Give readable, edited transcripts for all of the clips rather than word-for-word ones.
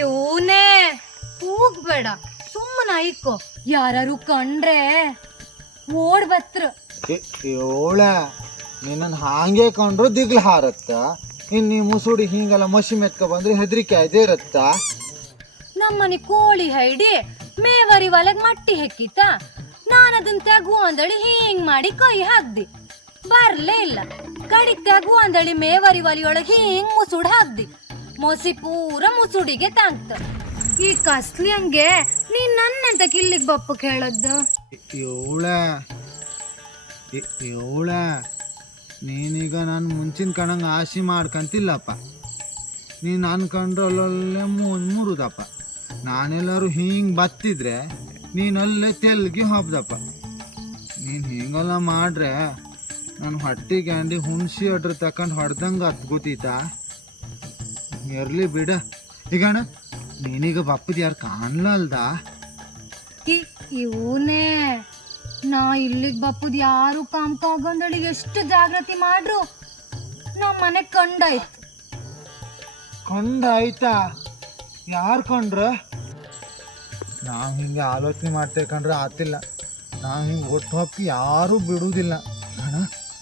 ಇವನೇ ಕೂಗ್ಬೇಡ, ಸುಮ್ಮನ ಇಕ್ಕೋ. ಯಾರು ಕಂಡ್ರೆ ಓಡ್ ಬತ್ರ. ಏಳ ನಿನ್ನ ಹಾಂಗೆ ಕಂಡ್ರು ದಿಗ್ಲು ಹಾರತ್ತ. ಇನ್ ನೀ ಮುಸುಡಿ ಹಿಂಗೆಲ್ಲ ಮಸಿ ಮೆತ್ಕ ಬಂದ್ರೆ ಹೆದರಿಕೆ ಆಯ್ದೇ ಇರತ್ತ. ನಮ್ಮನೆ ಕೋಳಿ ಹೈಡಿ ಮೇವರಿ ಒಳಗ್ ಮಟ್ಟಿ ಹೆಕ್ಕಿತ. ನಾನದನ್ ತೆಗು ಅಂದಳಿ ಹಿಂಗ್ ಮಾಡಿ ಕೈ ಹಾಕ್ದಿ, ಬರ್ಲೇ ಇಲ್ಲ. ಕಡಿಗ್ ತೆಗು ಅಂದಳಿ ಮೇವರಿ ಒಲಿಯೊಳಗ್ ಹಿಂಗ್ ಮುಸುಡ್ ಹಾಕ್ದಿ, ಮೊಸಿ ಪೂರ ಮುಸುಡಿಗೆ ತಾಂಗ್ತ. ಈ ಕಸ್ಲಿ ಹಂಗೆ ನೀನ್ ನನ್ನಂತ ಕಿಲ್ಲಿಗ್ ಬಪ್ಪಕ್ ಹೇಳದ್ದು. ಏಳ ನೀನೀಗ ನಾನು ಮುಂಚಿನ ಕಣಂಗ ಆಸೆ ಮಾಡ್ಕಂತಿಲ್ಲಪ್ಪ. ನೀನು ಅನ್ಕೊಂಡ್ರೆ ಅಲ್ಲಲ್ಲೇ ಮುರುದಪ್ಪ. ನಾನೆಲ್ಲರೂ ಹಿಂಗೆ ಬತ್ತಿದ್ರೆ ನೀನಲ್ಲೇ ತೆಲ್ಗಿ ಹಬ್ದಪ್ಪ. ನೀನು ಹಿಂಗೆಲ್ಲ ಮಾಡ್ರೆ ನಾನು ಹೊಟ್ಟೆ ಕ್ಯಾಂಡಿ ಹುಣ್ಸಿ ಅಡ್ರ ತಕೊಂಡು ಹೊಡೆದಂಗೆ ಹತ್ ಗೊತ್ತೀತ. ಇರ್ಲಿ ಬಿಡ. ಈಗಣ ನೀನೀಗ ಬಪ್ಪದ ಯಾರು ಕಾಣ್ಲಲ್ದ? ಇವನೇ ನಾ ಇಲ್ಲಿಗ್ ಬಪ್ಪುದ್ ಯಾರು ಕಾಮ್ಕಾಗಂದಳಿ ಎಷ್ಟು ಜಾಗೃತಿ ಮಾಡ್ರು ನಮ್ಮ ಮನೆ ಕಂಡಾಯ್ತು. ಕಂಡಾಯ್ತಾ? ಯಾರು ಕಂಡ್ರ? ನಾವು ಹಿಂಗೆ ಆಲೋಚನೆ ಮಾಡ್ತೇವೆ ಕಂಡ್ರೆ ಆತಿಲ್ಲ. ನಾವು ಹಿಂಗೆ ಒಟ್ಟು ಹಾಕಿ ಯಾರೂ ಬಿಡುವುದಿಲ್ಲ ಅಣ್ಣ.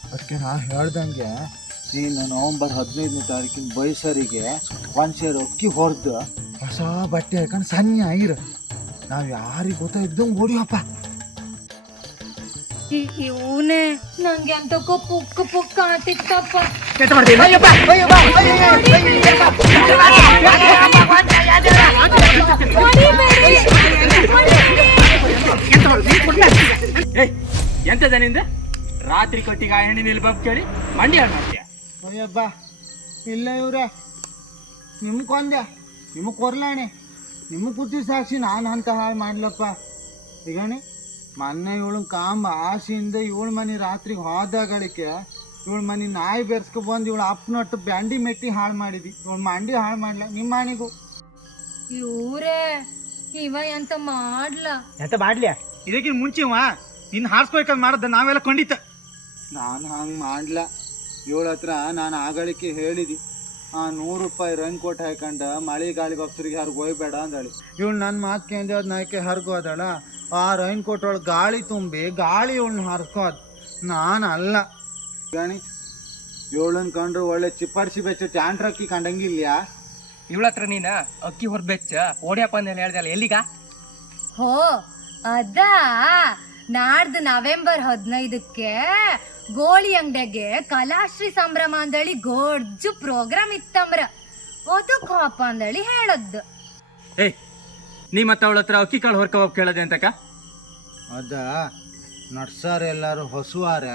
ಅದಕ್ಕೆ ನಾ ಹೇಳ್ದಂಗೆ ನೀನು ನವಂಬರ್ 15ನೇ ತಾರೀಕಿನ ಬೈಸರಿಗೆ ಒಂದು ಸೇರು ಅಕ್ಕಿ ಹೊಡೆದು ಹೊಸ ಬಟ್ಟೆ ಹಾಕೊಂಡು ಸಣ್ಣ ಆಗಿರ. ನಾವು ಯಾರಿಗೆ ಗೊತ್ತಾಯ್ದಂಗೆ ಓಡಿಯಪ್ಪ. ಇವನೇ ನಂಗೆ ಅಂತ ಪುಕ್ಕ ಪುಕ್ಕ ಅಂತಿತ್ತಪ್ಪ. ಎಂತದ ನಿಂದ ರಾತ್ರಿ ಕೊಟ್ಟಿಗೆ ಆ ಹೆಣ್ಣಿನಲ್ಲಿ ಬಬ್ ಕೇಳಿ ಮಂಡಿ ಹಾಳು ಮಾಡ್ತೀಯ? ಅಯ್ಯಬ್ಬ ಇಲ್ಲ ಇವ್ರೆ, ನಿಮ್ಗೆ ಕೊಂದೆ, ನಿಮಗೆ ಕೊರ್ಲಾಣೆ, ನಿಮಗೆ ಕೂತಿ ಸಾಕ್ಷಿ ನಾನು ಅಂತ ಹಾಳು ಮಾಡ್ಲಪ್ಪ. ಈಗಣಿ ಮೊನ್ನೆ ಇವಳು ಕಾಂಬ ಆಸೆಯಿಂದ ಇವಳು ಮನೆ ರಾತ್ರಿಗೆ ಹೋದಾಗಳಿಕೆ ಇವಳು ಮನೆ ನಾಯಿ ಬೆರ್ಸ್ಕೊ ಬಂದು ಇವಳು ಅಪ್ಪನೊಟ್ಟು ಬ್ಯಾಂಡಿ ಮೆಟ್ಟಿ ಹಾಳು ಮಾಡಿದಿ. ಇವಳು ಮಂಡಿ ಹಾಳು ಮಾಡ್ಲ ನಿಮ್ಮ ಮನೆಗೂ. ಇವ್ರೇ ಇವ ಎಂತ ಮಾಡ್ಲ ಇದಕ್ಕಿಂತ ಮುಂಚೆ ಇನ್ನು ಹಾರಿಸ್ಕೋಬೇಕಂತ ಮಾಡದ ನಾವೆಲ್ಲ ಖಂಡಿತ. ನಾನು ಹಂಗೆ ಮಾಡ್ಲ. ಇವಳ ಹತ್ರ ನಾನು ಆಗಳಿಕೆ ಹೇಳಿದಿ, 100 ರೂಪಾಯಿ ರನ್ ಕೊಟ್ಟು ಹಾಕೊಂಡು ಮಳೆ ಗಾಳಿ ಭಕ್ತರಿಗೆ ಹರ್ಗೆ ಹೋಯ್ಬೇಡ ಅಂದಳಿ. ಇವಳು ನನ್ನ ಮಾತು ಕೇಂದ್ರ ನಾಯ್ಕೆ ಹರ್ಗೋದಳ. ಆ ರೈನ್ ಕೋಟೊಳಗೆ ಗಾಳಿ ತುಂಬಿ ಗಾಳಿ ಇವಳನ್ನ ಹರ್ಕೋದ್. ನಾನು ಅಲ್ಲ ಗಣಿ. ಇವಳನ್ನ ಕಂಡ್ರು ಒಳ್ಳೆ ಚಿಪ್ಪಾಡ್ಸಿ ಬೆಚ್ಚ ಟ್ಯಾಂಟ್ರಕ್ಕಿ ಕಂಡಂಗಿಲ್ಯಾ? ಇವಳ ಹತ್ರ ನೀನ ಅಕ್ಕಿ ಹೊರದ್ ಬೆಚ್ಚ ಓಡ್ಯಪ್ಪ ಅಂತ ಹೇಳ್ದಲ್ಲ, ಎಲ್ಲಿಗ? ಹೋ ಅದಾ, ನಾಡ್ದು ನವೆಂಬರ್ 15ಕ್ಕೆ ಗೋಳಿ ಅಂಗಡಿಗೆ ಕಲಾಶ್ರೀ ಸಂಭ್ರಮ ಅಂದಳಿ ಗೊಡ್ಜು ಪ್ರೋಗ್ರಾಮ್ ಇತ್ತಂಬ್ರ. ಅದಕ್ಕೆ ಹೋಪ ಅಂದಳಿ ಹೇಳದ್ದು. ಏಯ್ ನೀ ಮತ್ತ ಅವಳ ಹತ್ರ ಅಕ್ಕಿ ಕಾಳು ಹೊರ್ಕ ಹೋಗಿ ಕೇಳದೆ ಅಂತಕ? ಅದ ನಡ್ಸಾರ ಎಲ್ಲಾರು ಹೊಸುವಾರ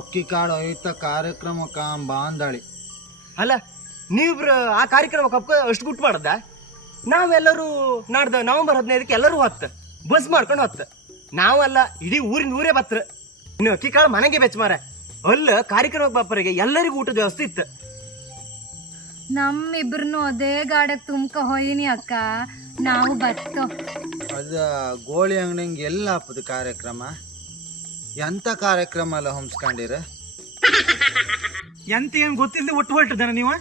ಅಕ್ಕಿ ಕಾಳು ಒಯ್ತ ಕಾರ್ಯಕ್ರಮ ಕಾಂಬ ಅಂದಳಿ. ಅಲ್ಲ ನೀವಿಬ್ರು ಆ ಕಾರ್ಯಕ್ರಮಕ್ಕೆ ಅಷ್ಟು ಗುಟ್ಟು ಮಾಡದ? ನಾವೆಲ್ಲರೂ ನಾಡ್ದ ನವೆಂಬರ್ 15ಕ್ಕೆ ಎಲ್ಲರೂ ಹೊತ್ತ ಬಸ್ ಮಾಡ್ಕೊಂಡು ಹೊತ್ತ. ನಾವಲ್ಲ ಇಡೀ ಊರೇ ಬತ್ರ. ಇನ್ನು ಅಕ್ಕಿ ಕಾಳು ಮನೆಗೆ ಬೆಚ್ಚ ಮಾರ. ಅಲ್ಲ ಕಾರ್ಯಕ್ರಮಕ್ಕೆ ಬಪ್ಪರಿಗೆ ಎಲ್ಲರಿಗೂ ಊಟದ ವ್ಯವಸ್ಥೆ ಇತ್ತು. ನಮ್ಮಿಬ್ರನ್ನು ಅದೇ ಗಾಡಕ್ ತುಮ್ಕ ಹೋಯಿನಿ ಅಕ್ಕ, ನಾವು ಬತ್ತೋ. ಅದ ಗೋಳಿ ಅಂಗಡಿಂಗೆ ಎಲ್ಲ ಹಬ್ಬದ ಕಾರ್ಯಕ್ರಮ? ಎಂತ ಕಾರ್ಯಕ್ರಮ ಅಲ್ಲ ಹೊಮ್ಸ್ಕೊಂಡಿರ? ಎಂತ ಏನು ಗೊತ್ತಿಲ್ಲದೆ ಒಟ್ಟು ಹೊರಟದನ ನೀವು?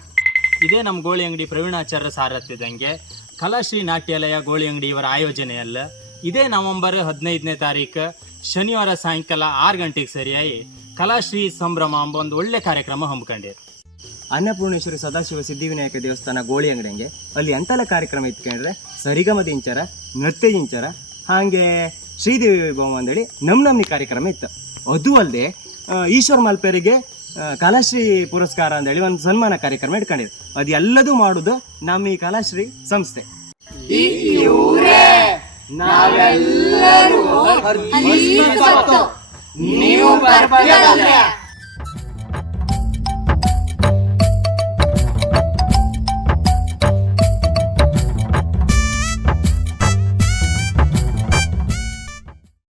ಇದೇ ನಮ್ಮ ಗೋಳಿ ಅಂಗಡಿ ಪ್ರವೀಣಾಚಾರ್ಯ ಸಾರಥ್ಯದಂಗೆ ಕಲಾಶ್ರೀ ನಾಟ್ಯಾಲಯ ಗೋಳಿ ಅಂಗಡಿ ಇವರ ಆಯೋಜನೆಯಲ್ಲ. ಇದೇ ನವೆಂಬರ್ 15ನೇ ತಾರೀಕು ಶನಿವಾರ ಸಾಯಂಕಾಲ 6 ಗಂಟೆಗೆ ಸರಿಯಾಗಿ ಕಲಾಶ್ರೀ ಸಂಭ್ರಮ ಎಂಬ ಒಂದು ಒಳ್ಳೆ ಕಾರ್ಯಕ್ರಮ ಹಮ್ಮಿಕೊಂಡಿರು. ಅನ್ನಪೂರ್ಣೇಶ್ವರಿ ಸದಾಶಿವ ಸಿದ್ಧಿವಿನಾಯಕ ದೇವಸ್ಥಾನ ಗೋಳಿ ಅಂಗಡಿಗೆ ಅಲ್ಲಿ ಎಂತೆಲ್ಲ ಕಾರ್ಯಕ್ರಮ ಇತ್ಕೊಂಡ್ರೆ ಸರಿಗಮ ದಿಂಚರ, ನೃತ್ಯ ದಿಂಚರ, ಹಾಗೆ ಶ್ರೀದೇವಿ ವೈಭವ ಅಂದೇಳಿ ನಮ್ನಿ ಕಾರ್ಯಕ್ರಮ ಇತ್ತು. ಅದು ಅಲ್ಲದೆ ಈಶ್ವರ್ ಮಲ್ಪೇರಿಗೆ ಕಲಾಶ್ರೀ ಪುರಸ್ಕಾರ ಅಂದೇಳಿ ಒಂದು ಸನ್ಮಾನ ಕಾರ್ಯಕ್ರಮ ಇಟ್ಕೊಂಡಿದ್ರು. ಅದೆಲ್ಲದೂ ಮಾಡುದು ನಮ್ಮ ಈ ಕಲಾಶ್ರೀ ಸಂಸ್ಥೆ. ನಾವೆಲ್ಲರೂ